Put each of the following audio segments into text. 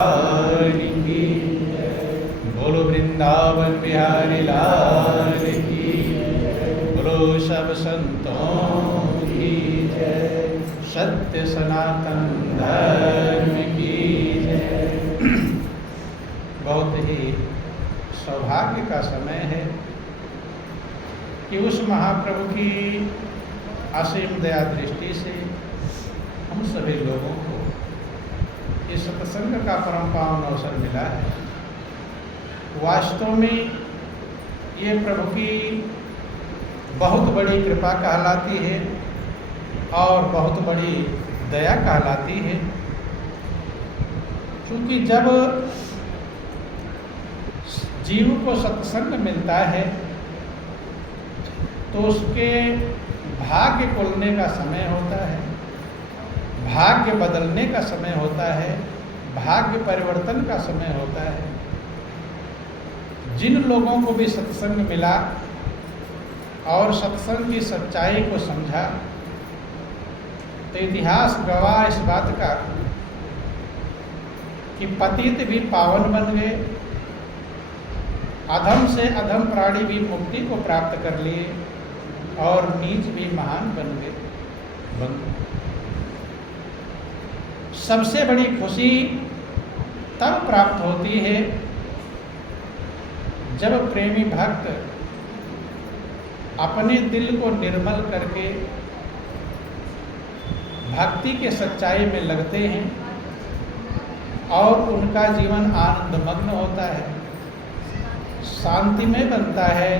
की बोलो वृंदावन बिहारी लाल की, बोलो सब संतों की जय, सत्य सनातन धर्म की जय। बहुत ही सौभाग्य का समय है कि उस महाप्रभु की असीम दया दृष्टि से हम सभी लोगों को इस सत्संग का परम पावन अवसर मिला है। वास्तव में ये प्रभु की बहुत बड़ी कृपा कहलाती है और बहुत बड़ी दया कहलाती है, क्योंकि जब जीव को सत्संग मिलता है तो उसके भाग्य खुलने का समय होता है, भाग्य बदलने का समय होता है, भाग्य परिवर्तन का समय होता है। जिन लोगों को भी सत्संग मिला और सत्संग की सच्चाई को समझा तो इतिहास गवाह इस बात का कि पतित भी पावन बन गए, अधम से अधम प्राणी भी मुक्ति को प्राप्त कर लिए और नीच भी महान बन गए। सबसे बड़ी खुशी तब प्राप्त होती है जब प्रेमी भक्त अपने दिल को निर्मल करके भक्ति के सच्चाई में लगते हैं और उनका जीवन आनंदमग्न होता है, शांतिमय बनता है,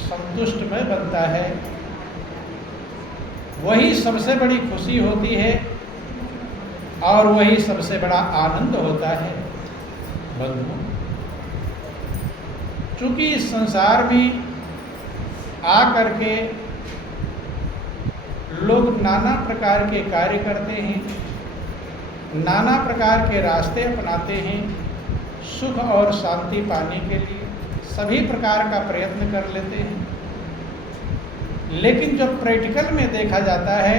संतुष्टमय बनता है। वही सबसे बड़ी खुशी होती है और वही सबसे बड़ा आनंद होता है। बंधुओं, चूंकि इस संसार में आकर के लोग नाना प्रकार के कार्य करते हैं, नाना प्रकार के रास्ते अपनाते हैं, सुख और शांति पाने के लिए सभी प्रकार का प्रयत्न कर लेते हैं, लेकिन जब प्रैक्टिकल में देखा जाता है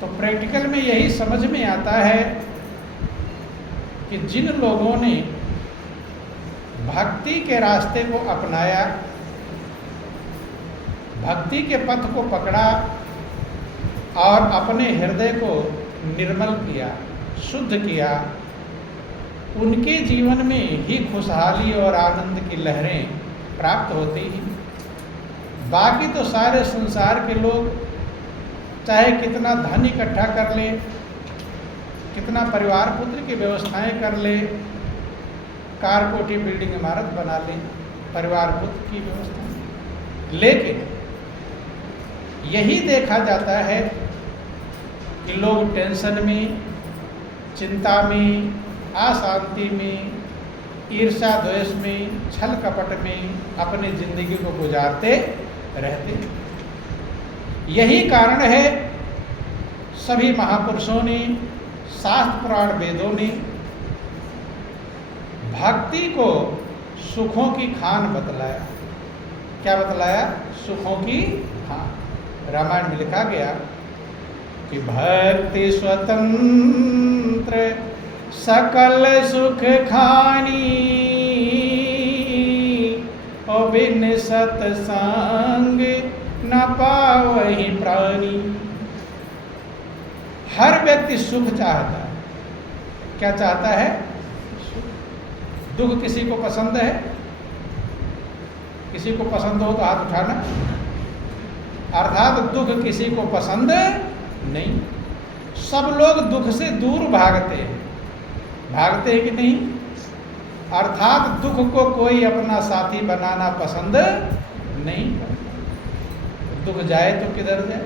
तो प्रैक्टिकल में यही समझ में आता है कि जिन लोगों ने भक्ति के रास्ते को अपनाया, भक्ति के पथ को पकड़ा और अपने हृदय को निर्मल किया, शुद्ध किया, उनके जीवन में ही खुशहाली और आनंद की लहरें प्राप्त होती हैं। बाकी तो सारे संसार के लोग चाहे कितना धन इकट्ठा कर ले, कितना परिवार पुत्र की व्यवस्थाएं कर ले, कार कोठी बिल्डिंग इमारत बना ले, परिवार पुत्र की व्यवस्था, लेकिन यही देखा जाता है कि लोग टेंशन में, चिंता में, अशांति में, ईर्ष्या द्वेष में, छल कपट में अपनी जिंदगी को गुजारते रहते। यही कारण है सभी महापुरुषों ने, शास्त्र पुराण वेदों ने भक्ति को सुखों की खान बतलाया। क्या बतलाया? सुखों की खान। रामायण में लिखा गया कि भक्ति स्वतंत्र सकल सुख खानी, और बिन सत्संग न पावहि प्राणी। हर व्यक्ति सुख चाहता है। क्या चाहता है? दुख किसी को पसंद है? किसी को पसंद हो तो हाथ उठाना। अर्थात दुख किसी को पसंद नहीं। सब लोग दुख से दूर भागते हैं। भागते हैं कि नहीं? अर्थात दुख को कोई अपना साथी बनाना पसंद नहीं। दुख जाए तो किधर जाए?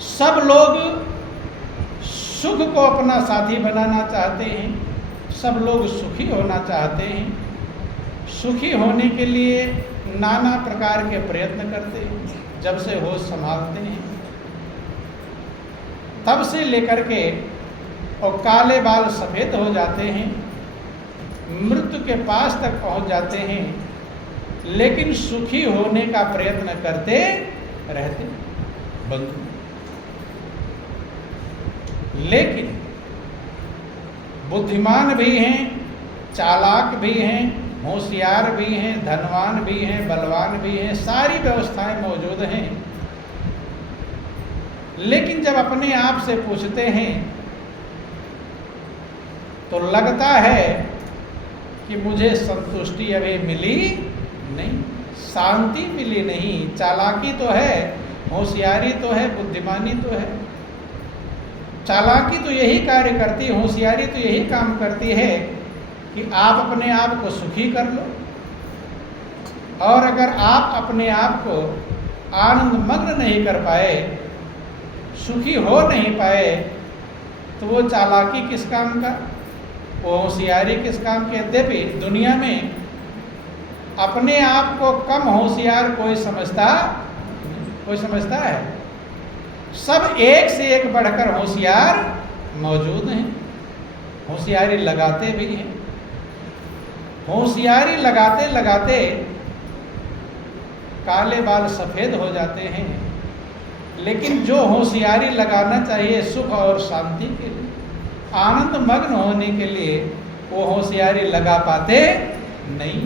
सब लोग सुख को अपना साथी बनाना चाहते हैं, सब लोग सुखी होना चाहते हैं। सुखी होने के लिए नाना प्रकार के प्रयत्न करते हैं। जब से होश संभालते हैं तब से लेकर के और काले बाल सफ़ेद हो जाते हैं, मृत्यु के पास तक पहुंच जाते हैं, लेकिन सुखी होने का प्रयत्न करते रहते। बंधु, लेकिन बुद्धिमान भी हैं, चालाक भी हैं, होशियार भी हैं, धनवान भी हैं, बलवान भी हैं, सारी व्यवस्थाएं मौजूद हैं। लेकिन जब अपने आप से पूछते हैं तो लगता है कि मुझे संतुष्टि अभी मिली नहीं, शांति मिली नहीं। चालाकी तो है, होशियारी तो है, बुद्धिमानी तो है। चालाकी तो यही कार्य करती है, होशियारी तो यही काम करती है कि आप अपने आप को सुखी कर लो। और अगर आप अपने आप को आनंद मग्न नहीं कर पाए, सुखी हो नहीं पाए, तो वो चालाकी किस काम का, वो होशियारी किस काम की। यद्यपि दुनिया में अपने आप को कम होशियार कोई समझता है? सब एक से एक बढ़कर होशियार मौजूद हैं, होशियारी लगाते भी हैं। होशियारी लगाते लगाते काले बाल सफ़ेद हो जाते हैं। लेकिन जो होशियारी लगाना चाहिए सुख और शांति के लिए, आनंद मग्न होने के लिए, वो होशियारी लगा पाते नहीं।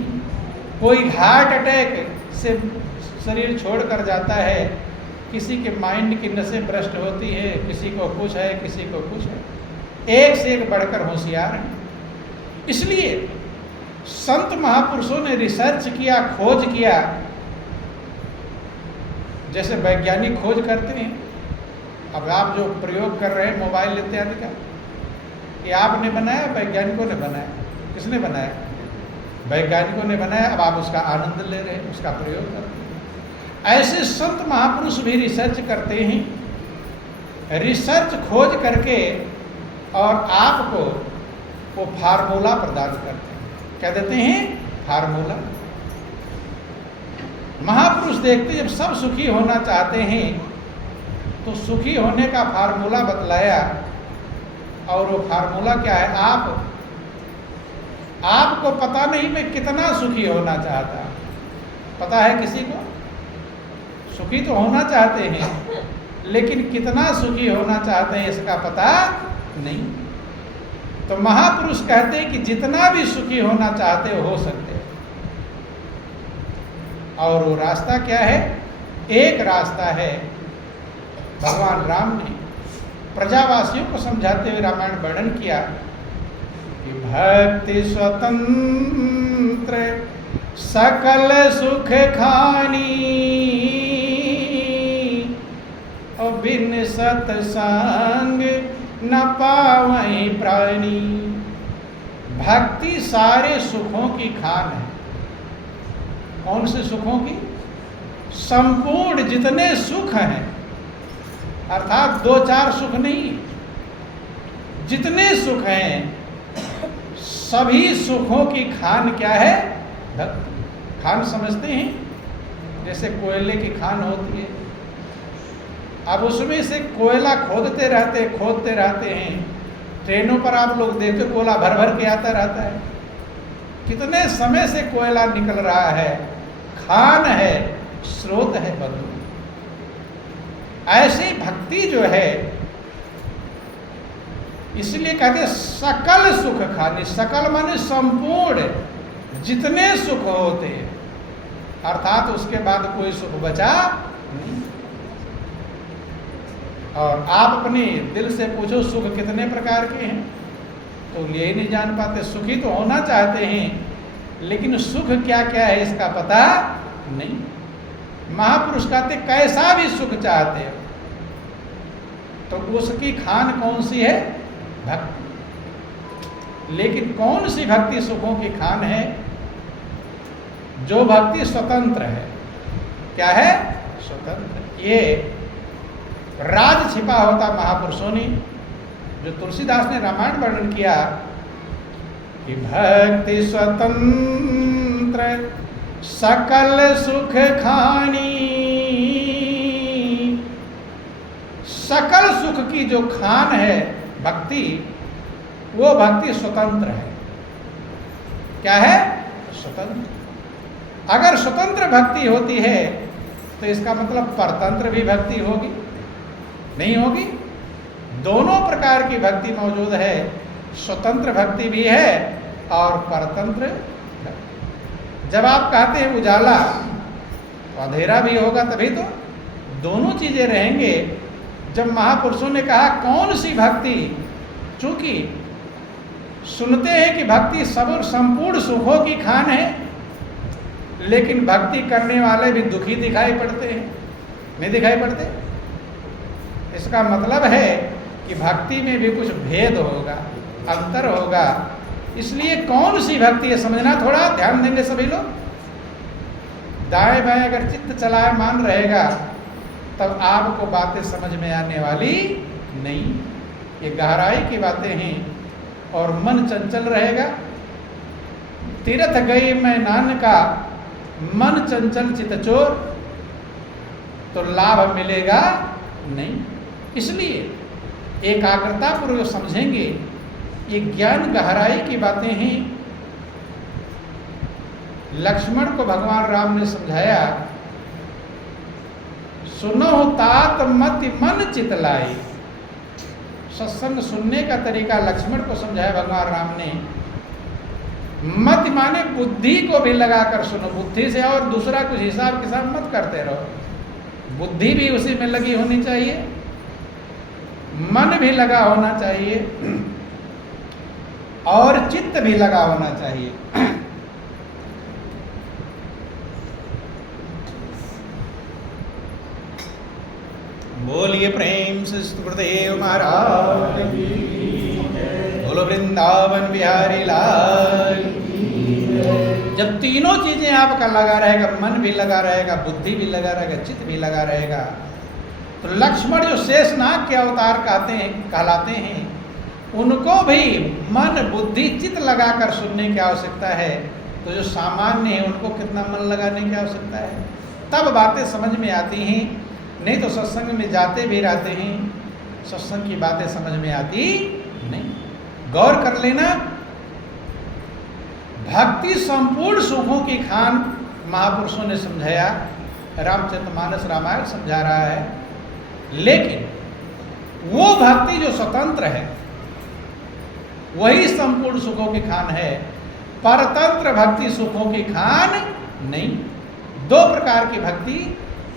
कोई हार्ट अटैक से शरीर छोड़ कर जाता है, किसी के माइंड की नसें भ्रष्ट होती है, किसी को कुछ है, किसी को कुछ है। एक से एक बढ़कर होशियार है। इसलिए संत महापुरुषों ने रिसर्च किया, खोज किया। जैसे वैज्ञानिक खोज करते हैं। अब आप जो प्रयोग कर रहे हैं मोबाइल इत्यादि का, ये आपने बनाया, वैज्ञानिकों ने बनाया। किसने बनाया? वैज्ञानिकों ने बनाया। अब आप उसका आनंद ले रहे हैं, उसका प्रयोग कर रहे हैं। ऐसे संत महापुरुष भी रिसर्च करते हैं। रिसर्च खोज करके और आपको वो फार्मूला प्रदान करते हैं। क्या देते हैं? फार्मूला। महापुरुष देखते जब सब सुखी होना चाहते हैं तो सुखी होने का फार्मूला बतलाया। और वो फार्मूला क्या है? आपको पता नहीं मैं कितना सुखी होना चाहता। पता है किसी को? सुखी तो होना चाहते हैं, लेकिन कितना सुखी होना चाहते हैं इसका पता नहीं। तो महापुरुष कहते हैं कि जितना भी सुखी होना चाहते हो सकते हो। और वो रास्ता क्या है? एक रास्ता है। भगवान राम ने प्रजावासियों को समझाते हुए रामायण वर्णन किया कि भक्ति स्वतंत्र सकल सुख खानी, और बिन सत्संग न पावै प्राणी। भक्ति सारे सुखों की खान है। कौन से सुखों की? संपूर्ण जितने सुख हैं, अर्थात दो चार सुख नहीं, जितने सुख हैं सभी सुखों की खान क्या है? भक्ति। खान समझते हैं? जैसे कोयले की खान होती है। अब उसमें से कोयला खोदते रहते हैं। ट्रेनों पर आप लोग देखते, कोयला भर भर के आता रहता है। कितने समय से कोयला निकल रहा है। खान है, स्रोत है बंधु। ऐसी भक्ति जो है, इसलिए कहते सकल सुख खानी। सकल माने संपूर्ण, जितने सुख होते हैं, अर्थात उसके बाद कोई सुख बचा नहीं। और आप अपने दिल से पूछो सुख कितने प्रकार के हैं, तो यही नहीं जान पाते। सुखी तो होना चाहते हैं, लेकिन सुख क्या क्या है इसका पता नहीं। महापुरुष कहते कैसा भी सुख चाहते हो तो उसकी खान कौन सी है? भक्ति। लेकिन कौन सी भक्ति सुखों की खान है? जो भक्ति स्वतंत्र है। क्या है? स्वतंत्र। ये राज छिपा होता महापुरुषों ने, जो तुलसीदास ने रामायण वर्णन किया कि भक्ति स्वतंत्र सकल सुख खानी। सकल सुख की जो खान है भक्ति, वो भक्ति स्वतंत्र है। क्या है? स्वतंत्र। अगर स्वतंत्र भक्ति होती है तो इसका मतलब परतंत्र भी भक्ति होगी? नहीं होगी? दोनों प्रकार की भक्ति मौजूद है, स्वतंत्र भक्ति भी है और परतंत्र भक्ति। जब आप कहते हैं उजाला तो अंधेरा भी होगा, तभी तो दोनों चीजें रहेंगे। जब महापुरुषों ने कहा कौन सी भक्ति, चूंकि सुनते हैं कि भक्ति सब संपूर्ण सुखों की खान है, लेकिन भक्ति करने वाले भी दुखी दिखाई पड़ते हैं, नहीं दिखाई पड़ते। इसका मतलब है कि भक्ति में भी कुछ भेद होगा, अंतर होगा। इसलिए कौन सी भक्ति है समझना, थोड़ा ध्यान देंगे सभी लोग। दाएं बाएं अगर चित्त चलायमान रहेगा तब आपको बातें समझ में आने वाली नहीं। ये गहराई की बातें हैं। और मन चंचल रहेगा। तीर्थ गई मैं नानका, मन चंचल चितचोर, तो लाभ मिलेगा नहीं। इसलिए एकाग्रता पूर्वक समझेंगे। ये ज्ञान गहराई की बातें हैं। लक्ष्मण को भगवान राम ने समझाया, सुनो तात मति मन चितलाई। सत्संग सुनने का तरीका लक्ष्मण को समझाया भगवान राम ने। मत माने बुद्धि को भी लगाकर सुनो, बुद्धि से और दूसरा कुछ हिसाब किताब मत करते रहो। बुद्धि भी उसी में लगी होनी चाहिए, मन भी लगा होना चाहिए और चित्त भी लगा होना चाहिए। बोलिए प्रेम से गुरुदेव महाराज की, बोलो वृंदावन बिहारी लाल। जब तीनों चीजें आपका लगा रहेगा, मन भी लगा रहेगा, बुद्धि भी लगा रहेगा, चित्त भी लगा रहेगा, तो लक्ष्मण जो शेषनाग के अवतार कहलाते हैं, उनको भी मन बुद्धि चित्त लगाकर सुनने की आवश्यकता है। तो जो सामान्य है उनको कितना मन लगाने की आवश्यकता है, तब बातें समझ में आती हैं। नहीं तो सत्संग में जाते भी रहते हैं, सत्संग की बातें समझ में आती नहीं। गौर कर लेना, भक्ति संपूर्ण सुखों की खान महापुरुषों ने समझाया। रामचरितमानस रामायण समझा रहा है। लेकिन वो भक्ति जो स्वतंत्र है वही संपूर्ण सुखों की खान है, परतंत्र भक्ति सुखों की खान नहीं। दो प्रकार की भक्ति,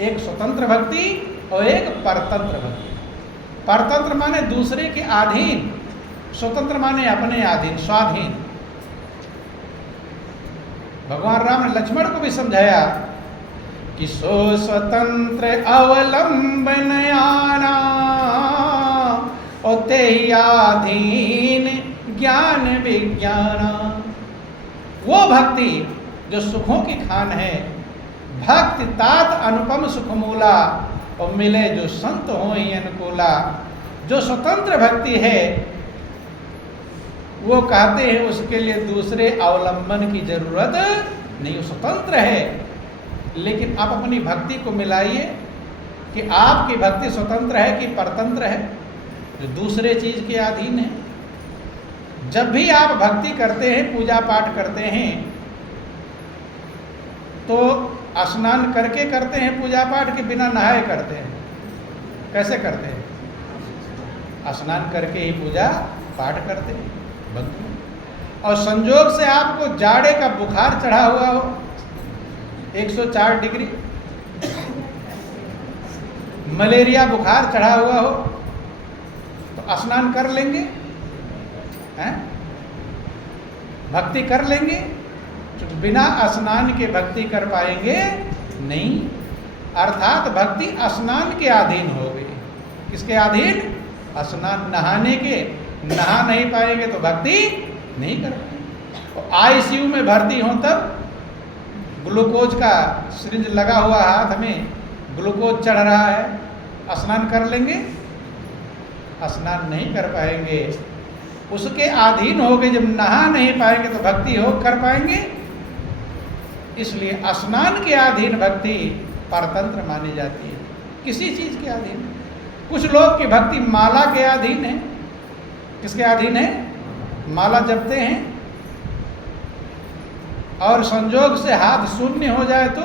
एक स्वतंत्र भक्ति और एक परतंत्र भक्ति। परतंत्र माने दूसरे के अधीन, स्वतंत्र माने अपने अधीन, स्वाधीन। भगवान राम ने लक्ष्मण को भी समझाया कि सो स्वतंत्र अवलंबन आना और ते ही अधीन ज्ञान विज्ञान। वो भक्ति जो सुखों की खान है, भक्ति तात अनुपम सुखमूला, और मिले जो संत हो ही अनुकूला। जो स्वतंत्र भक्ति है वो कहते हैं उसके लिए दूसरे अवलंबन की जरूरत नहीं, वो स्वतंत्र है। लेकिन आप अपनी भक्ति को मिलाइए कि आपकी भक्ति स्वतंत्र है कि परतंत्र है, जो दूसरे चीज के अधीन है। जब भी आप भक्ति करते हैं, पूजा पाठ करते हैं, तो स्नान करके करते हैं पूजा पाठ के बिना नहाए करते हैं? कैसे करते हैं? स्नान करके ही पूजा पाठ करते हैं बंधु। और संजोग से आपको जाड़े का बुखार चढ़ा हुआ हो 104 डिग्री, मलेरिया बुखार चढ़ा हुआ हो, तो स्नान कर लेंगे हैं? भक्ति कर लेंगे? तो बिना स्नान के भक्ति कर पाएंगे नहीं। अर्थात भक्ति स्नान के अधीन हो गई। किसके अधीन? स्नान, नहाने के। नहा नहीं पाएंगे तो भक्ति नहीं कर पाएंगे। आईसीयू में भर्ती हो तब ग्लूकोज का सिरिंज लगा हुआ हाथ में, ग्लूकोज चढ़ रहा है, स्नान कर लेंगे? स्नान नहीं कर पाएंगे। उसके अधीन हो गए, जब नहा नहीं पाएंगे तो भक्ति हो कर पाएंगे? इसलिए स्नान के अधीन भक्ति परतंत्र मानी जाती है, किसी चीज के अधीन। कुछ लोग की भक्ति माला के अधीन है। किसके अधीन है? माला जपते हैं और संजोग से हाथ शून्य हो जाए तो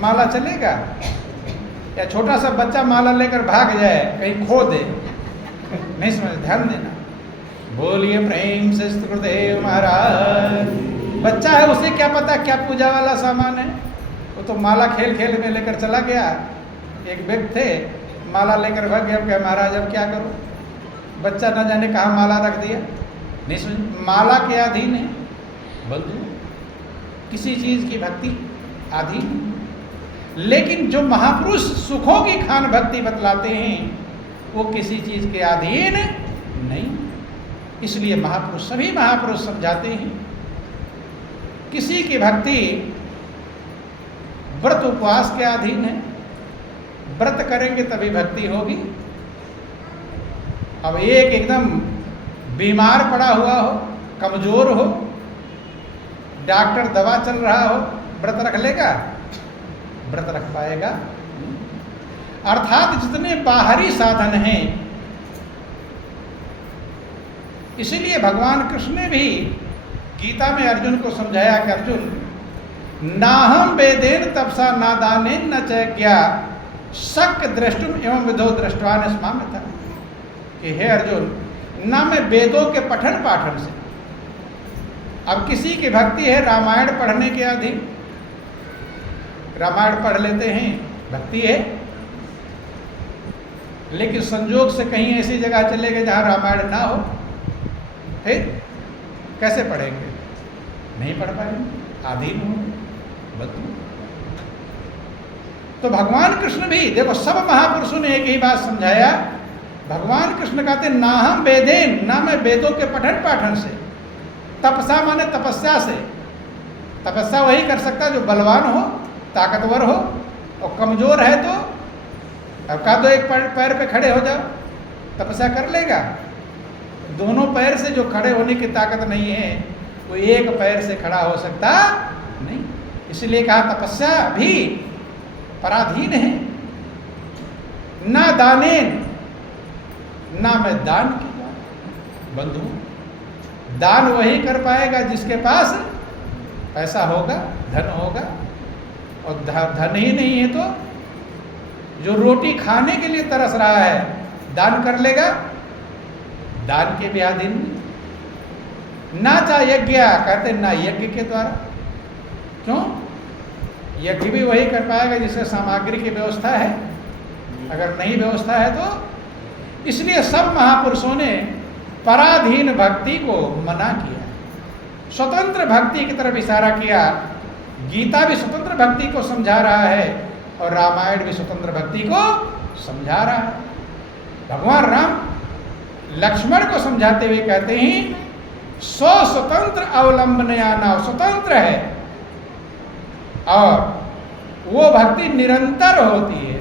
माला चलेगा? या छोटा सा बच्चा माला लेकर भाग जाए, कहीं खो दे, नहीं समझ, ध्यान देना। बोलिए प्रेम से गुरुदेव महाराज। बच्चा है, उसे क्या पता क्या पूजा वाला सामान है, वो तो माला खेल खेल में लेकर चला गया। एक व्यक्ति थे, माला लेकर भाग गया, कहे महाराज अब क्या करूं? बच्चा न जाने कहाँ माला रख दिया, नहीं समझ, माला के अधीन है बंधु, किसी चीज की भक्ति अधीन। लेकिन जो महापुरुष सुखों की खान भक्ति बतलाते हैं वो किसी चीज के अधीन नहीं। इसलिए महापुरुष, सभी महापुरुष समझाते हैं किसी की भक्ति व्रत उपवास के अधीन है, व्रत करेंगे तभी भक्ति होगी। अब एक एकदम बीमार पड़ा हुआ हो, कमजोर हो, डॉक्टर दवा चल रहा हो, व्रत रख लेगा? व्रत रख पाएगा? अर्थात जितने बाहरी साधन हैं, इसीलिए भगवान कृष्ण ने भी गीता में अर्जुन को समझाया कि अर्जुन नाहम वेदेन तपसा नादानेन न चज्ञा शक द्रष्टुम एवं विधो दृष्टवान स्माम्यथा, कि हे अर्जुन, ना मैं वेदों के पठन पाठन से, अब किसी की भक्ति है रामायण पढ़ने के अधीन, रामायण पढ़ लेते हैं, भक्ति है, लेकिन संजोग से कहीं ऐसी जगह चले गए जहां रामायण ना हो, फिर कैसे पढ़ेंगे? नहीं पढ़ पाएंगे, अधीन हो बंधु। तो भगवान कृष्ण भी देखो, सब महापुरुषों ने एक ही बात समझाया। भगवान कृष्ण कहते ना हम वेदेन, ना मैं वेदों के पठन पाठन से, तपसा माने तपस्या से, तपस्या वही कर सकता जो बलवान हो, ताकतवर हो, और कमजोर है तो अब कहा तो एक पैर पे खड़े हो जाओ, तपस्या कर लेगा। दोनों पैर से जो खड़े होने की ताकत नहीं है, वो एक पैर से खड़ा हो सकता नहीं। इसलिए कहा तपस्या भी पराधीन है। ना दानेन, ना मैं दान किया बंधु, दान वही कर पाएगा जिसके पास पैसा होगा, धन होगा, और धन ही नहीं है तो जो रोटी खाने के लिए तरस रहा है दान कर लेगा? दान के भी अधीन ना। चाहे यज्ञ, कहते ना यज्ञ के द्वारा, क्यों? यज्ञ भी वही कर पाएगा जिससे सामग्री की व्यवस्था है, अगर नहीं व्यवस्था है तो। इसलिए सब महापुरुषों ने पराधीन भक्ति को मना किया, स्वतंत्र भक्ति की तरफ इशारा किया। गीता भी स्वतंत्र भक्ति को समझा रहा है और रामायण भी स्वतंत्र भक्ति को समझा रहा है। भगवान राम लक्ष्मण को समझाते हुए कहते हैं स्व स्वतंत्र अवलंबनयाना, स्वतंत्र है और वो भक्ति निरंतर होती है।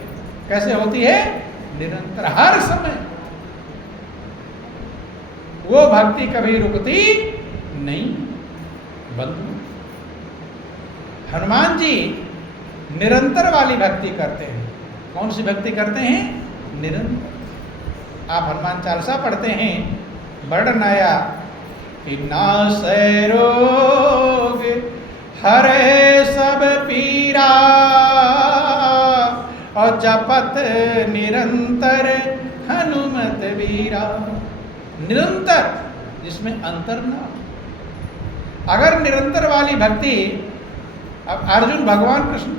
कैसे होती है? निरंतर, हर समय। वो भक्ति कभी रुकती नहीं बंधु। हनुमान जी निरंतर वाली भक्ति करते हैं। कौन सी भक्ति करते हैं? निरंतर। आप हनुमान चालीसा पढ़ते हैं, वर्णन आया कि नासै रोग हरे सब पीरा और जपत निरंतर हनुमत वीरा। निरंतर जिसमें अंतर ना। अगर निरंतर वाली भक्ति, अब अर्जुन, भगवान कृष्ण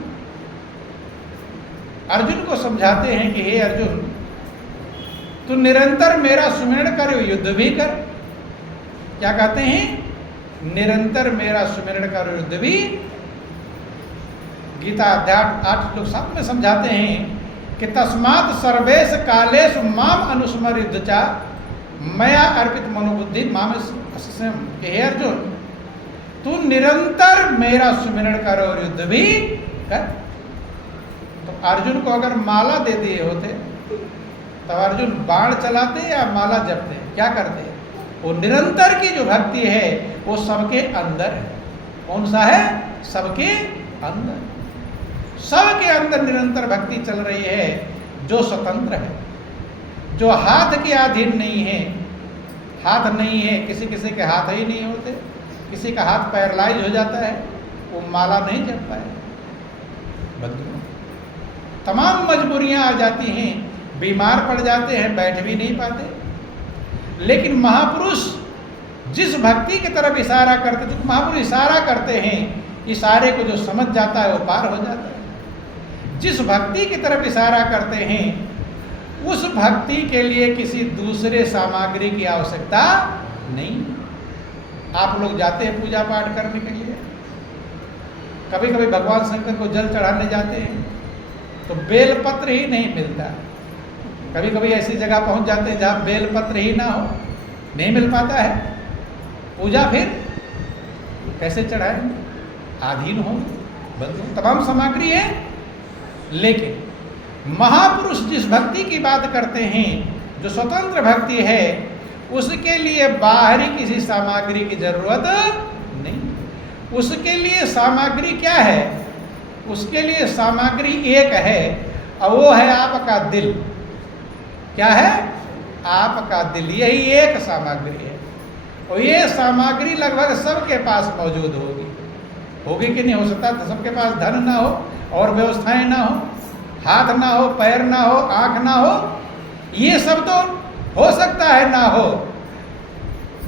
अर्जुन को समझाते हैं कि हे अर्जुन, तू निरंतर मेरा सुमिरन कर, युद्ध भी कर। क्या कहते हैं? निरंतर मेरा सुमिरन कर, युद्ध भी। गीता अध्याय 8 श्लोक 7 में समझाते हैं कि तस्मात् सर्वेश कालेषु माम अनुस्मर चा मया अर्पित मनोबुद्धि माम स्वयं। हे अर्जुन, तू निरंतर मेरा सुमिरन कर और युद्ध भी कर। तो अर्जुन को अगर माला दे दिए होते तब अर्जुन बाण चलाते या माला जपते? क्या करते? वो निरंतर की जो भक्ति है वो सबके अंदर है। कौन सा है? सबके अंदर। सबके अंदर निरंतर भक्ति चल रही है, जो स्वतंत्र है, जो हाथ के अधीन नहीं है। हाथ नहीं है, किसी किसी के हाथ ही नहीं होते, किसी का हाथ पैरालाइज हो जाता है, वो माला नहीं जप पाए बंधु। तमाम मजबूरियां आ जाती हैं, बीमार पड़ जाते हैं, बैठ भी नहीं पाते। लेकिन महापुरुष जिस भक्ति की तरफ इशारा करते, तो महापुरुष इशारा करते हैं, इशारे को जो समझ जाता है वो पार हो जाता है। जिस भक्ति की तरफ इशारा करते हैं उस भक्ति के लिए किसी दूसरे सामग्री की आवश्यकता नहीं। आप लोग जाते हैं पूजा पाठ करने के लिए, कभी कभी भगवान शंकर को जल चढ़ाने जाते हैं तो बेलपत्र ही नहीं मिलता। कभी कभी ऐसी जगह पहुंच जाते हैं जहाँ बेलपत्र ही ना हो, नहीं मिल पाता है। पूजा फिर कैसे चढ़ाएंगे? आधीन हो, तमाम सामग्री है। लेकिन महापुरुष जिस भक्ति की बात करते हैं, जो स्वतंत्र भक्ति है, उसके लिए बाहरी किसी सामग्री की जरूरत नहीं। उसके लिए सामग्री क्या है? उसके लिए सामग्री एक है और वो है आपका दिल। क्या है? आपका दिल। यही एक सामग्री है और ये सामग्री लगभग सबके पास मौजूद होगी कि नहीं? हो सकता है सबके पास धन ना हो और व्यवस्थाएं ना हो, हाथ ना हो, पैर ना हो, आंख ना हो, ये सब तो हो सकता है ना हो।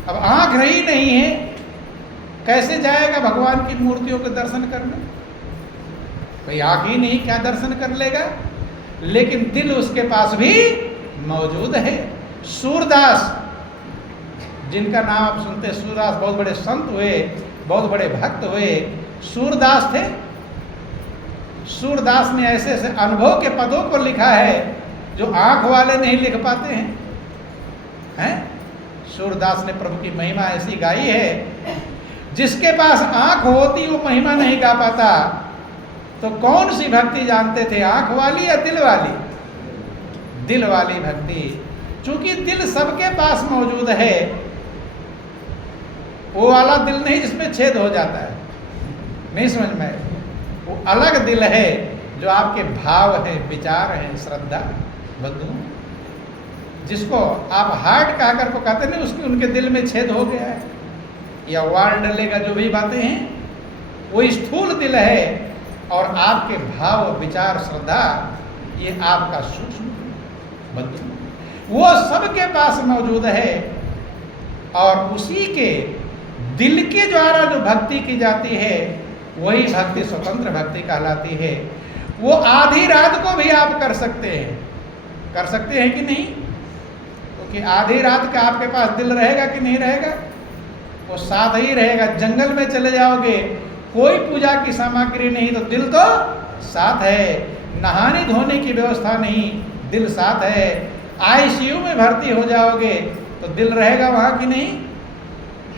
अब आंख रही नहीं है, कैसे जाएगा भगवान की मूर्तियों के दर्शन करने? कोई आंख ही नहीं, क्या दर्शन कर लेगा? लेकिन दिल उसके पास भी मौजूद है। सूरदास, जिनका नाम आप सुनते हैं, सूरदास बहुत बड़े संत हुए, बहुत बड़े भक्त हुए। सूरदास थे। सूरदास ने ऐसे ऐसे अनुभव के पदों को लिखा है जो आंख वाले नहीं लिख पाते हैं। सूरदास ने प्रभु की महिमा ऐसी गाई है, जिसके पास आंख होती वो महिमा नहीं गा पाता। तो कौन सी भक्ति जानते थे, आंख वाली या दिल वाली? दिल वाली भक्ति। चूंकि दिल सबके पास मौजूद है, वो वाला दिल नहीं जिसमें छेद हो जाता है, नहीं समझ में? वो अलग दिल है जो आपके भाव है, विचार है, श्रद्धा, बंधु, जिसको आप हार्ट कहकर को कहते नहीं, उसके उनके दिल में छेद हो गया है या वार डलेगा, जो भी बातें हैं, वो स्थूल दिल है। और आपके भाव, विचार, श्रद्धा, ये आपका सूक्ष्म बंधु, वो सबके पास मौजूद है। और उसी के दिल के द्वारा जो भक्ति की जाती है वही भक्ति स्वतंत्र भक्ति कहलाती है। वो आधी रात को भी आप कर सकते हैं कि नहीं? क्योंकि आधी रात का आपके पास दिल रहेगा कि नहीं रहेगा? वो साथ ही रहेगा। जंगल में चले जाओगे, कोई पूजा की सामग्री नहीं, तो दिल तो साथ है। नहाने धोने की व्यवस्था नहीं, दिल साथ है। आईसीयू में भर्ती हो जाओगे तो दिल रहेगा वहाँ कि नहीं?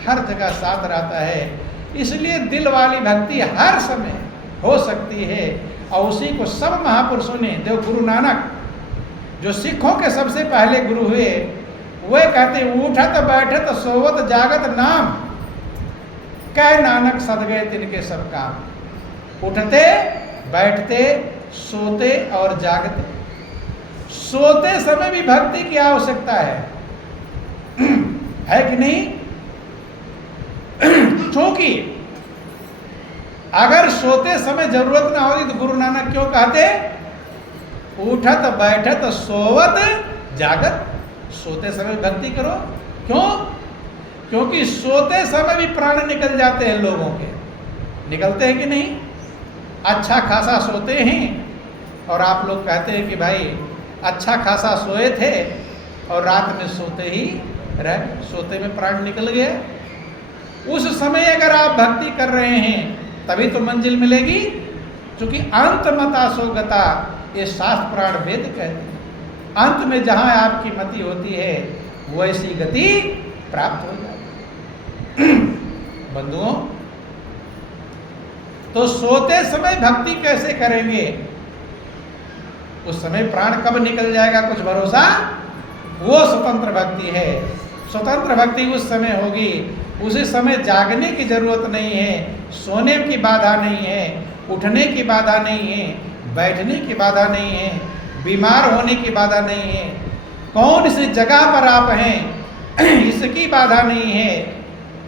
हर जगह साथ रहता है। इसलिए दिल वाली भक्ति हर समय हो सकती है। और उसी को सब महापुरुषों ने, देव गुरु नानक जो सिखों के सबसे पहले गुरु हुए, वे कहते उठत बैठत सोवत जागत नाम, कह नानक सद गए तिनके सब काम। उठते, बैठते, सोते और जागते। सोते समय भी भक्ति की आवश्यकता है कि नहीं? क्योंकि अगर सोते समय जरूरत ना होती तो गुरु नानक क्यों कहते उठत बैठत सोवत जागत? सोते समय भक्ति करो। क्यों? क्योंकि सोते समय भी प्राण निकल जाते हैं लोगों के। निकलते हैं कि नहीं? अच्छा खासा सोते हैं और आप लोग कहते हैं कि भाई अच्छा खासा सोए थे और रात में सोते ही रह, सोते में प्राण निकल गया। उस समय अगर आप भक्ति कर रहे हैं तभी तो मंजिल मिलेगी। क्योंकि अंत मता सो गता, ये शास्त्र पुराण वेद कहते हैं। अंत में जहाँ आपकी मति होती है वैसी गति प्राप्त हो जाती है। बंधुओं, तो सोते समय भक्ति कैसे करेंगे? उस समय प्राण कब निकल जाएगा कुछ भरोसा? वो स्वतंत्र भक्ति है। स्वतंत्र भक्ति उस समय होगी, उसी समय जागने की जरूरत नहीं है, सोने की बाधा नहीं है, उठने की बाधा नहीं है, बैठने की बाधा नहीं है, बीमार होने की बाधा नहीं है, कौन सी जगह पर आप हैं इसकी बाधा नहीं है,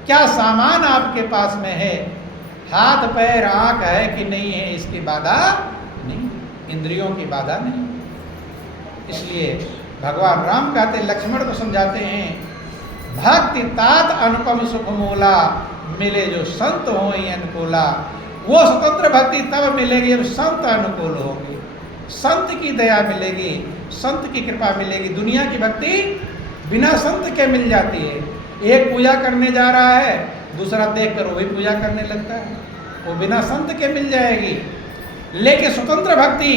क्या सामान आपके पास में है, हाथ पैर आंख है कि नहीं है, इसकी बाधा नहीं। इंद्रियों की बाधा नहीं। इसलिए भगवान राम कहते, लक्ष्मण को समझाते हैं, भक्ति तात अनुपम सुख मूला, मिले जो संत हो अनुकूला। वो स्वतंत्र भक्ति तब मिलेगी जब संत अनुकूल होगी, संत की दया मिलेगी, संत की कृपा मिलेगी। दुनिया की भक्ति बिना संत के मिल जाती है। एक पूजा करने जा रहा है, दूसरा देख कर वही पूजा करने लगता है, वो बिना संत के मिल जाएगी। लेकिन स्वतंत्र भक्ति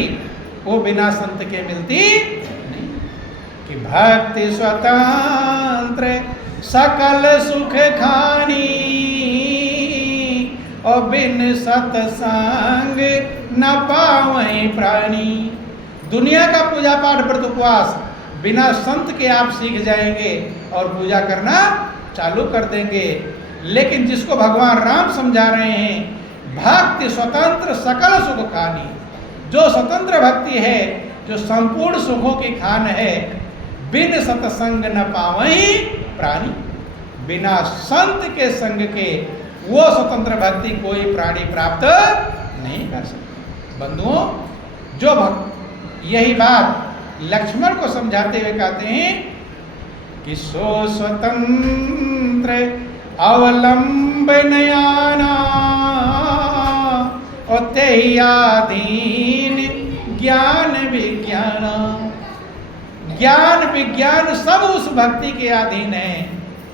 वो बिना संत के मिलती नहीं। कि भक्ति स्वतंत्र सकल सुख खानी, और बिन सत्संग न पावै प्राणी। दुनिया का पूजा पाठ व्रत उपवास बिना संत के आप सीख जाएंगे और पूजा करना चालू कर देंगे। लेकिन जिसको भगवान राम समझा रहे हैं, भक्ति स्वतंत्र सकल सुख खानी, जो स्वतंत्र भक्ति है, जो संपूर्ण सुखों की खान है, बिन सत्संग न पावई प्राणी, बिना संत के संग के वो स्वतंत्र भक्ति कोई प्राणी प्राप्त नहीं कर सकता। बंधुओं, जो यही बात लक्ष्मण को समझाते हुए कहते हैं कि सो स्वतंत्र अवलंबनयाना, और तेहि आधीन ज्ञान विज्ञान। ज्ञान विज्ञान सब उस भक्ति के अधीन है।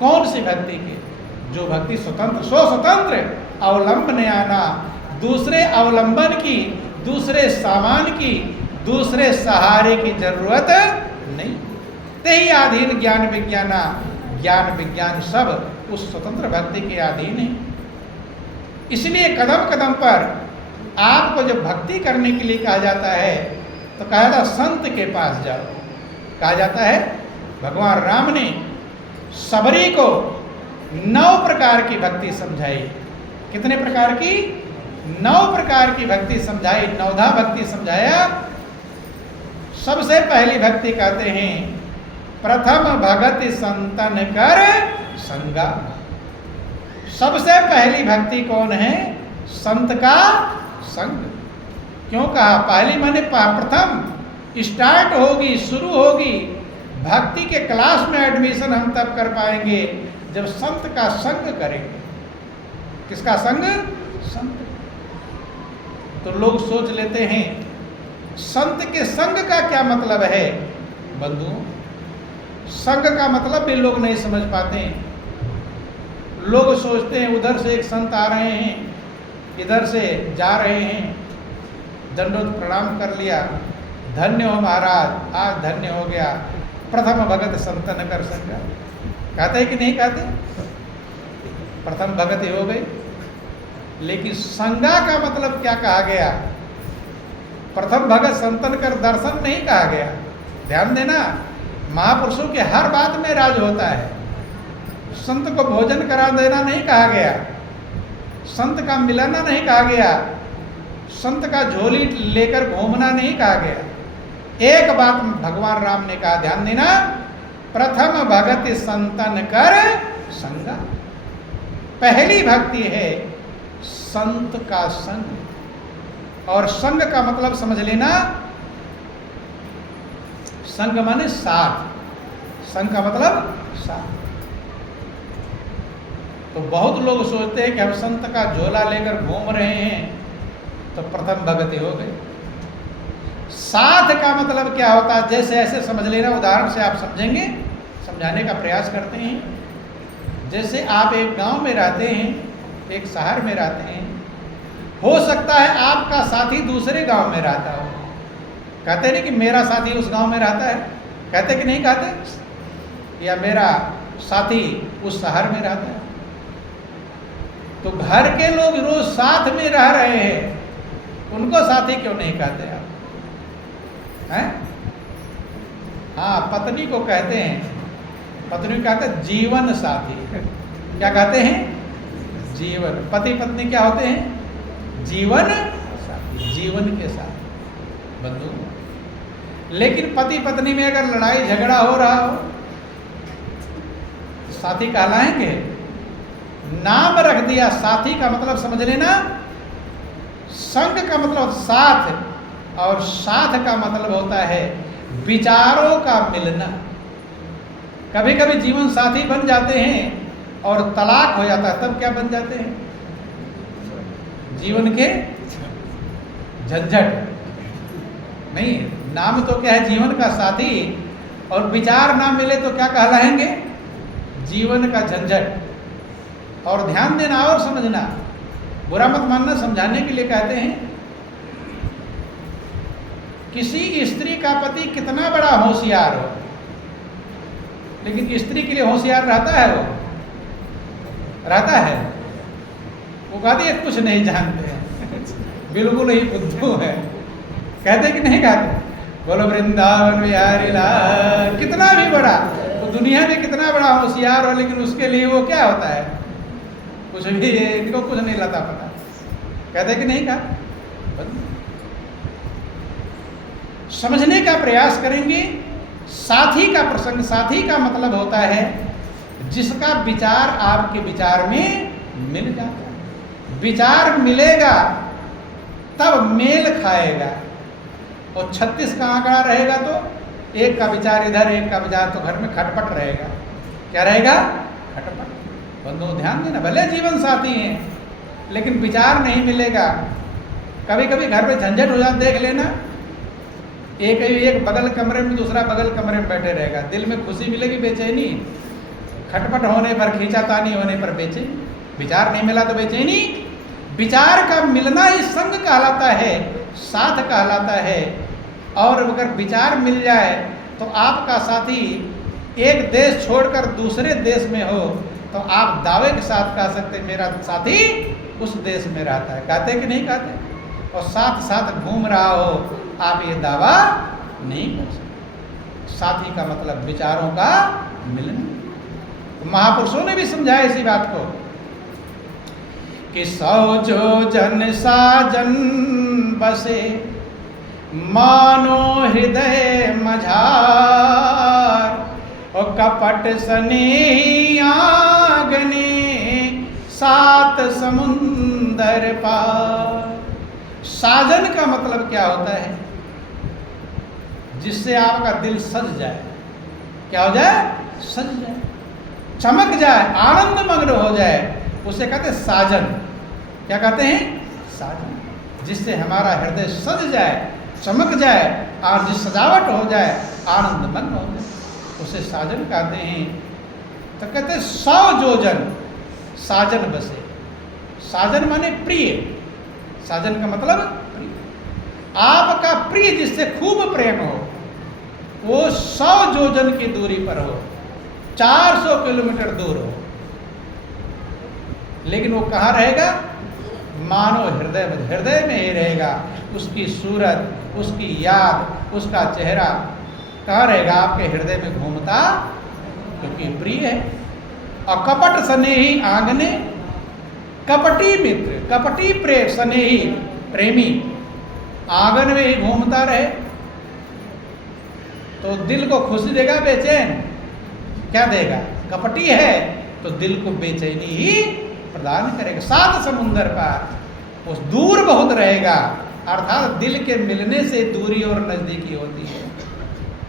कौन सी भक्ति के? जो भक्ति स्वतंत्र, सो स्वतंत्र अवलंबनयाना, दूसरे अवलंबन की, दूसरे सामान की, दूसरे सहारे की जरूरत नहीं। तेहि अधीन ज्ञान विज्ञाना, ज्ञान विज्ञान सब उस स्वतंत्र भक्ति के अधीन है। इसलिए कदम कदम पर आपको जब भक्ति करने के लिए कहा जाता है तो कहा जाता संत के पास जाओ। कहा जाता है भगवान राम ने सबरी को 9 प्रकार की भक्ति समझाई। कितने प्रकार की? 9 प्रकार की भक्ति समझाई, 9धा भक्ति समझाया। सबसे पहली भक्ति कहते हैं, प्रथम भगति संतन कर संगा। सबसे पहली भक्ति कौन है? संत का संग। क्यों कहा? पहली माने प्रथम, स्टार्ट होगी, शुरू होगी। भक्ति के क्लास में एडमिशन हम तब कर पाएंगे जब संत का संग करेंगे। किसका संग? संत। तो लोग सोच लेते हैं संत के संग का क्या मतलब है? बंधुओं, संग का मतलब भी लोग नहीं समझ पाते हैं। लोग सोचते हैं उधर से एक संत आ रहे हैं, इधर से जा रहे हैं, दंडोत प्रणाम कर लिया, धन्य हो महाराज, आज धन्य हो गया, प्रथम भगत संतन कर संगा। कहते हैं कि नहीं कहते? प्रथम भगत हो गई। लेकिन संगा का मतलब क्या कहा गया? प्रथम भगत संतन कर दर्शन नहीं कहा गया। ध्यान देना, महापुरुषों के हर बात में राज होता है। संत को भोजन करा देना नहीं कहा गया, संत का मिलाना नहीं कहा गया, संत का झोली लेकर घूमना नहीं कहा गया। एक बात भगवान राम ने कहा, ध्यान देना, प्रथम भगति संतन कर संगा। पहली भक्ति है संत का संग। और संग का मतलब समझ लेना, संग माने साथ, संग का मतलब साथ। तो बहुत लोग सोचते हैं कि हम संत का झोला लेकर घूम रहे हैं तो प्रथम भगति हो गई। साथ का मतलब क्या होता है? जैसे ऐसे समझ लेना, उदाहरण से आप समझेंगे, समझाने का प्रयास करते हैं। जैसे आप एक गांव में रहते हैं, एक शहर में रहते हैं, हो सकता है आपका साथी दूसरे गांव में रहता हो। कहते नहीं कि मेरा साथी उस गांव में रहता है, कहते कि नहीं कहते? या मेरा साथी उस शहर में रहता है। तो घर के लोग रोज साथ में रह रहे हैं, उनको साथी क्यों नहीं कहते आप? हैं? हाँ, पत्नी को कहते हैं, पत्नी को कहते हैं जीवन साथी। क्या कहते हैं? जीवन। पति पत्नी क्या होते हैं? जीवन साथी, जीवन के साथ बंधु। लेकिन पति पत्नी में अगर लड़ाई झगड़ा हो रहा हो तो साथी कहलाएंगे? नाम रख दिया साथी का मतलब समझ लेना। संग का मतलब साथ, और साथ का मतलब होता है विचारों का मिलना। कभी कभी जीवन साथी बन जाते हैं और तलाक हो जाता है, तब क्या बन जाते हैं? जीवन के झंझट। नहीं, नाम तो क्या है? जीवन का साथी, और विचार ना मिले तो क्या कहलाएंगे? जीवन का झंझट। और ध्यान देना और समझना, बुरा मत मानना, समझाने के लिए कहते हैं। किसी स्त्री का पति कितना बड़ा होशियार हो, लेकिन स्त्री के लिए होशियार रहता है? वो रहता है? वो कहती है कुछ नहीं जानते हैं, बिल्कुल ही बुद्धू है। कहते कि नहीं कहते? बोलो वृंदावन बिहारी लाल। कितना भी बड़ा वो दुनिया में कितना बड़ा होशियार हो, लेकिन उसके लिए वो क्या होता है? कुछ भी, इनको कुछ नहीं लता पता। कहते कि नहीं कहा? समझने का प्रयास करेंगे। साथी का प्रसंग, साथी का मतलब होता है जिसका विचार आपके विचार में मिल जाता है। विचार मिलेगा तब मेल खाएगा। और 36 का आंकड़ा रहेगा तो एक का विचार इधर, एक का विचार, तो घर में खटपट रहेगा। क्या रहेगा? खटपट। बंधु ध्यान देना, भले जीवन साथी हैं लेकिन विचार नहीं मिलेगा। कभी कभी घर में झंझट हो जाता, देख लेना, एक बगल कमरे में, दूसरा बगल कमरे में बैठे रहेगा। दिल में खुशी मिलेगी, बेचैनी। खटपट होने पर, खींचातानी होने पर बेचैनी। विचार नहीं मिला तो बेचैनी। विचार का मिलना ही संग कहलाता है, साथ कहलाता है। और अगर विचार मिल जाए तो आपका साथी एक देश छोड़कर दूसरे देश में हो तो आप दावे के साथ कह सकते मेरा साथी उस देश में रहता है। कहते कि नहीं कहते? और साथ साथ घूम रहा हो, आप ये दावा नहीं कर सकते। साथी का मतलब विचारों का मिलना। महापुरुषों ने भी समझाया इसी बात को कि 100 जो जन साजन बसे, मानो हृदय मझार, और कपट स्नेही आगने, सात समुंदर पार। साजन का मतलब क्या होता है? जिससे आपका दिल सज जाए। क्या हो जाए? सज जाए, चमक जाए, आनंद मग्न हो जाए, उसे कहते हैं साजन। क्या कहते हैं? साजन। जिससे हमारा हृदय सज जाए, चमक जाए, और जिस सजावट हो जाए, आनंद मग्न हो जाए, उसे साजन कहते हैं। तो कहते हैं 100 जोजन साजन बसे। साजन माने प्रिय। साजन का मतलब प्रिय। आपका प्रिय जिससे खूब प्रेम हो, वो 100 जोजन की दूरी पर हो, 400 किलोमीटर दूर हो, लेकिन वो कहाँ रहेगा? मानो हृदय में, हृदय में ही रहेगा। उसकी सूरत, उसकी याद, उसका चेहरा कहाँ रहेगा? आपके हृदय में घूमता, क्योंकि प्रिय है। और कपट स्नेही आंगने, कपटी मित्र, कपटी प्रेम, स्नेही प्रेमी आंगन में ही घूमता रहे तो दिल को खुशी देगा, बेचैन क्या देगा? कपटी है तो दिल को बेचैनी ही प्रदान करेगा। 7 समुंदर पार, उस दूर बहुत रहेगा, अर्थात दिल के मिलने से दूरी और नजदीकी होती है।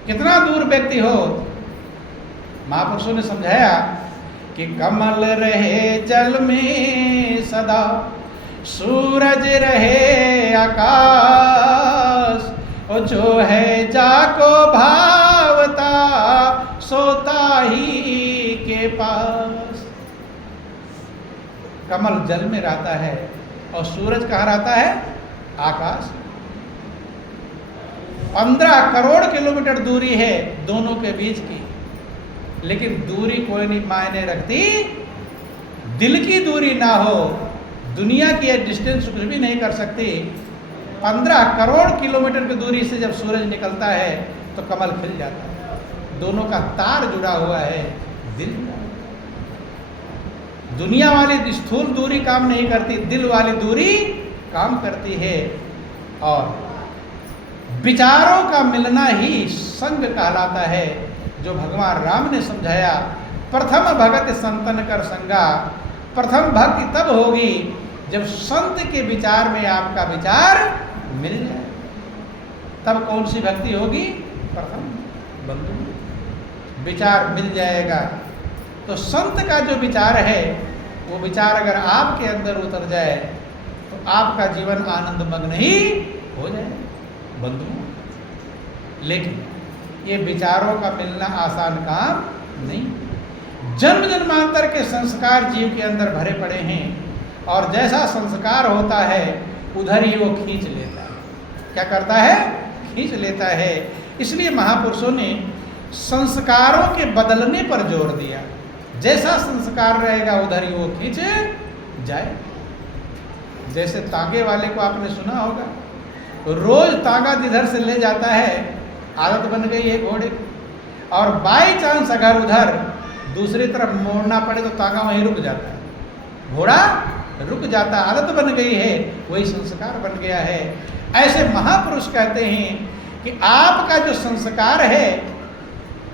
कितना दूर व्यक्ति हो, महापुरुषों ने समझाया कि कमल रहे जल में सदा, सूरज रहे आकाश, और जो है जाको भावता, सोता ही के पास। कमल जल में रहता है और सूरज कहाँ रहता है? आकाश। 15 करोड़ किलोमीटर दूरी है दोनों के बीच की, लेकिन दूरी कोई नहीं मायने रखती। दिल की दूरी ना हो, दुनिया की डिस्टेंस कुछ भी नहीं कर सकती। 15 करोड़ किलोमीटर की दूरी से जब सूरज निकलता है तो कमल खिल जाता है। दोनों का तार जुड़ा हुआ है दिल। दुनिया वाली स्थूल दूरी काम नहीं करती, दिल वाली दूरी काम करती है। और विचारों का मिलना ही संग कहलाता है, जो भगवान राम ने समझाया। प्रथम भगत संतन कर संगा। प्रथम भक्ति तब होगी जब संत के विचार में आपका विचार मिल जाए। तब कौन सी भक्ति होगी? प्रथम बंधु, विचार मिल जाएगा। तो संत का जो विचार है वो विचार अगर आपके अंदर उतर जाए तो आपका जीवन आनंदमग्न ही हो जाए बंधु। लेकिन ये विचारों का मिलना आसान काम नहीं। जन्म जन्मांतर के संस्कार जीव के अंदर भरे पड़े हैं और जैसा संस्कार होता है उधर ही वो खींच लेता है। क्या करता है? खींच लेता है। इसलिए महापुरुषों ने संस्कारों के बदलने पर जोर दिया। जैसा संस्कार रहेगा उधर ही वो खींच जाए। जैसे तांगे वाले को आपने सुना होगा, रोज तांगा इधर से ले जाता है, आदत बन गई है घोड़े की, और बाई चांस अगर उधर दूसरी तरफ मोड़ना पड़े तो तांगा वहीं रुक जाता है, घोड़ा रुक जाता, आदत बन गई है, वही संस्कार बन गया है। ऐसे महापुरुष कहते हैं कि आपका जो संस्कार है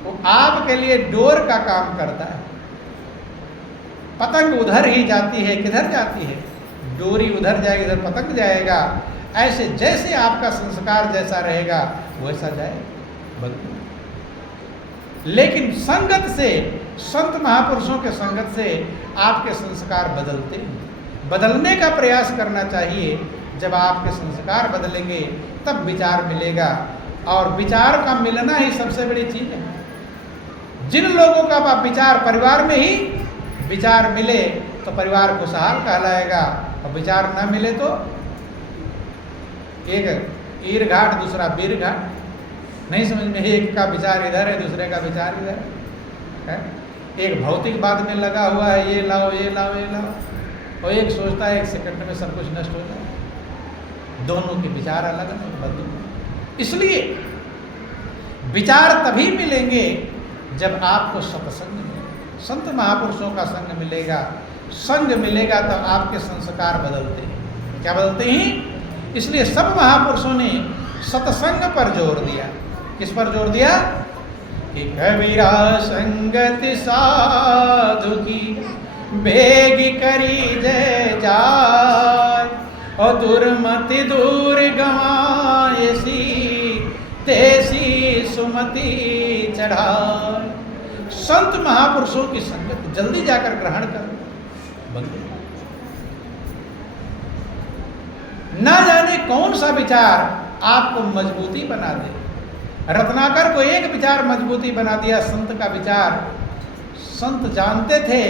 वो आपके लिए डोर का काम करता है। पतंग उधर ही जाती है, किधर जाती है? डोरी उधर जाएगी, इधर पतंग जाएगा। ऐसे जैसे आपका संस्कार जैसा रहेगा वैसा जाए बंधु। लेकिन संगत से, संत महापुरुषों के संगत से आपके संस्कार बदलते हैं। बदलने का प्रयास करना चाहिए। जब आपके संस्कार बदलेंगे तब विचार मिलेगा, और विचार का मिलना ही सबसे बड़ी चीज है। जिन लोगों का विचार परिवार में ही विचार मिले तो परिवार खुशहाल कहलाएगा, और विचार ना मिले तो एक ईर घाट दूसरा बीर घाट। नहीं समझ में, एक का विचार इधर है दूसरे का विचार इधर है। एक भौतिक बात में लगा हुआ है, ये लाओ ये लाओ ये लाओ, और एक सोचता है 1 सेकंड में सब कुछ नष्ट हो जाए। दोनों के विचार अलग अलग बंधु। इसलिए विचार तभी मिलेंगे जब आपको सत्संग मिलेगा, संत महापुरुषों का संग मिलेगा। संग मिलेगा तो आपके संस्कार बदलते हैं। क्या बदलते हैं? इसलिए सब महापुरुषों ने सत्संग पर जोर दिया। किस पर जोर दिया? कि कबीरा संगति साधु की बेग करी जय जाय, और दुर्मति दूर गवायसी तेसी सुमति चढ़ाए। संत महापुरुषों की संगत जल्दी जाकर ग्रहण कर बंधु। ना जाने कौन सा विचार आपको मजबूती बना दे। रत्नाकर को एक विचार मजबूती बना दिया, संत का विचार। संत जानते थे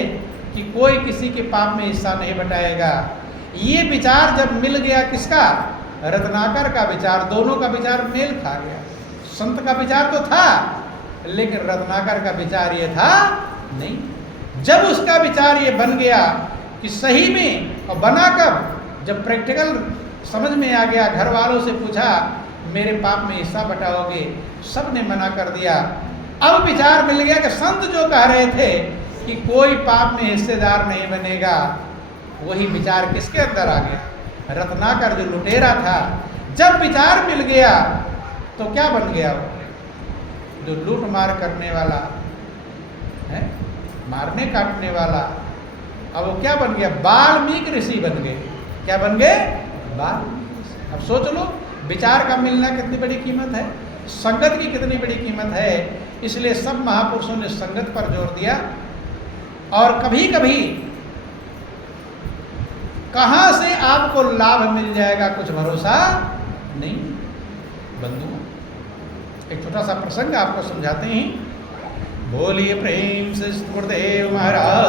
कि कोई किसी के पाप में हिस्सा नहीं बटाएगा। ये विचार जब मिल गया किसका? रत्नाकर का विचार। दोनों का विचार मेल खा गया। संत का विचार तो था, लेकिन रत्नाकर का विचार ये था नहीं। जब उसका विचार ये बन गया कि सही में, और बना कब? जब प्रैक्टिकल समझ में आ गया, घर वालों से पूछा मेरे पाप में हिस्सा बटाओगे, सब ने मना कर दिया। अब विचार मिल गया कि संत जो कह रहे थे कि कोई पाप में हिस्सेदार नहीं बनेगा, वही विचार किसके अंदर आ गया? रत्नाकर जो लुटेरा था। जब विचार मिल गया तो क्या बन गया? वो जो लूट मार करने वाला है, मारने काटने वाला, अब वो क्या बन गया? वाल्मीकि ऋषि बन गए। क्या बन गए? वाल्मीकि। अब सोच लो, विचार का मिलना कितनी बड़ी कीमत है, संगत की कितनी बड़ी कीमत है। इसलिए सब महापुरुषों ने संगत पर जोर दिया। और कभी कभी कहां से आपको लाभ मिल जाएगा कुछ भरोसा नहीं बंधु। एक छोटा सा प्रसंग आपको समझाते हैं। बोलिए प्रेम से गुरुदेव महाराज